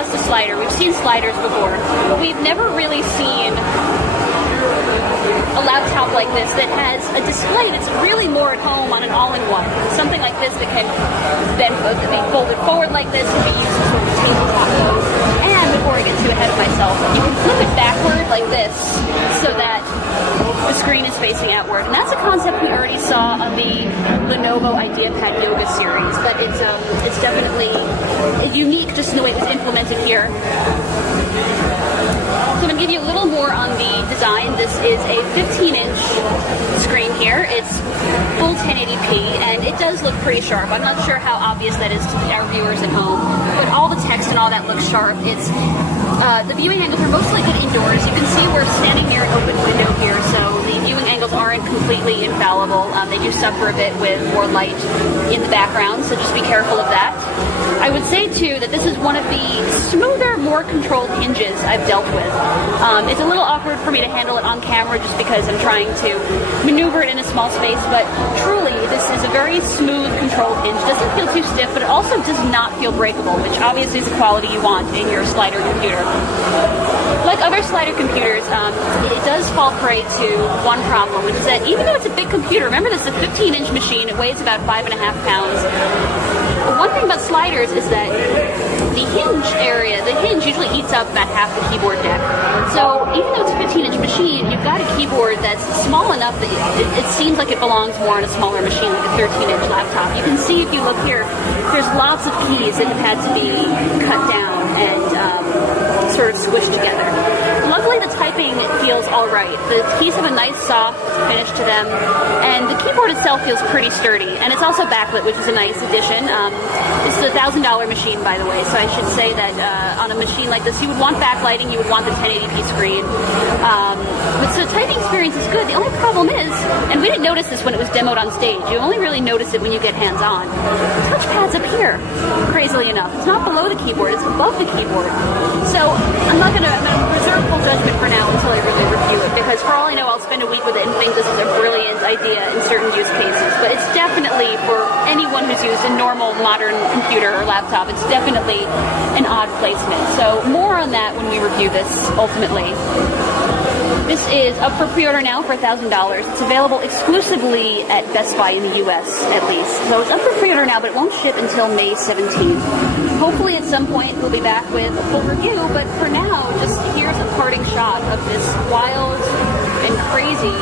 just a slider. We've seen sliders before, but we've never really seen a laptop like this that has a display that's really more at home on an all-in-one. Something like this that can then be folded forward like this and be used as sort of a tabletop mode. And before I get too ahead of myself, you can flip it backward like this so that the screen is facing outward. And that's a concept we already saw on the Lenovo IdeaPad Yoga series, but it's definitely unique just in the way it was implemented here. So I'm going to give you a little more on the design. This is a 15-inch screen here. It's full 1080p, and it does look pretty sharp. I'm not sure how obvious that is to our viewers at home, but all the text and all that looks sharp. It's the viewing angles are mostly good indoors. You can see we're standing near an open window here, so the viewing angles aren't completely infallible. They do suffer a bit with more light in the background, so just be careful of that. I would say, too, that this is one of the smoother, more controlled hinges I've dealt with. It's a little awkward for me to handle it on camera just because I'm trying to maneuver it in a small space, but truly, this is a very smooth, controlled hinge. It doesn't feel too stiff, but it also does not feel breakable, which obviously is the quality you want in your slider computer. Like other slider computers, it does fall prey to one problem, which is that even though it's a big computer, remember this is a 15-inch machine, it weighs about 5.5 pounds. One thing about sliders is that the hinge usually eats up about half the keyboard deck. So even though it's a 15-inch machine, you've got a keyboard that's small enough that it seems like it belongs more on a smaller machine, like a 13-inch laptop. You can see if you look here, there's lots of keys that have had to be cut down and sort of squished together. Luckily, the typing feels alright. The keys have a nice soft finish to them, and the keyboard itself feels pretty sturdy. And it's also backlit, which is a nice addition. This is a $1,000 machine, by the way, so I should say that on a machine like this, you would want backlighting, you would want the 1080p screen. But so the typing experience is good. The only problem is, and we didn't notice this when it was demoed on stage, you only really notice it when you get hands-on. The touchpad's up here, crazily enough. It's not below the keyboard, it's above the keyboard. So I'm going to reserve full judgment for now until I really review it, because for all I know, I'll spend a week with it and think this is a brilliant idea in certain use cases. But it's definitely, for anyone who's used a normal modern computer or laptop, it's definitely an odd placement. So more on that when we review this ultimately. This is up for pre-order now for $1,000. It's available exclusively at Best Buy in the US, at least. So it's up for pre-order now, but it won't ship until May 17th. Hopefully at some point we'll be back with a full review, but for now, just here's a parting shot of this wild and crazy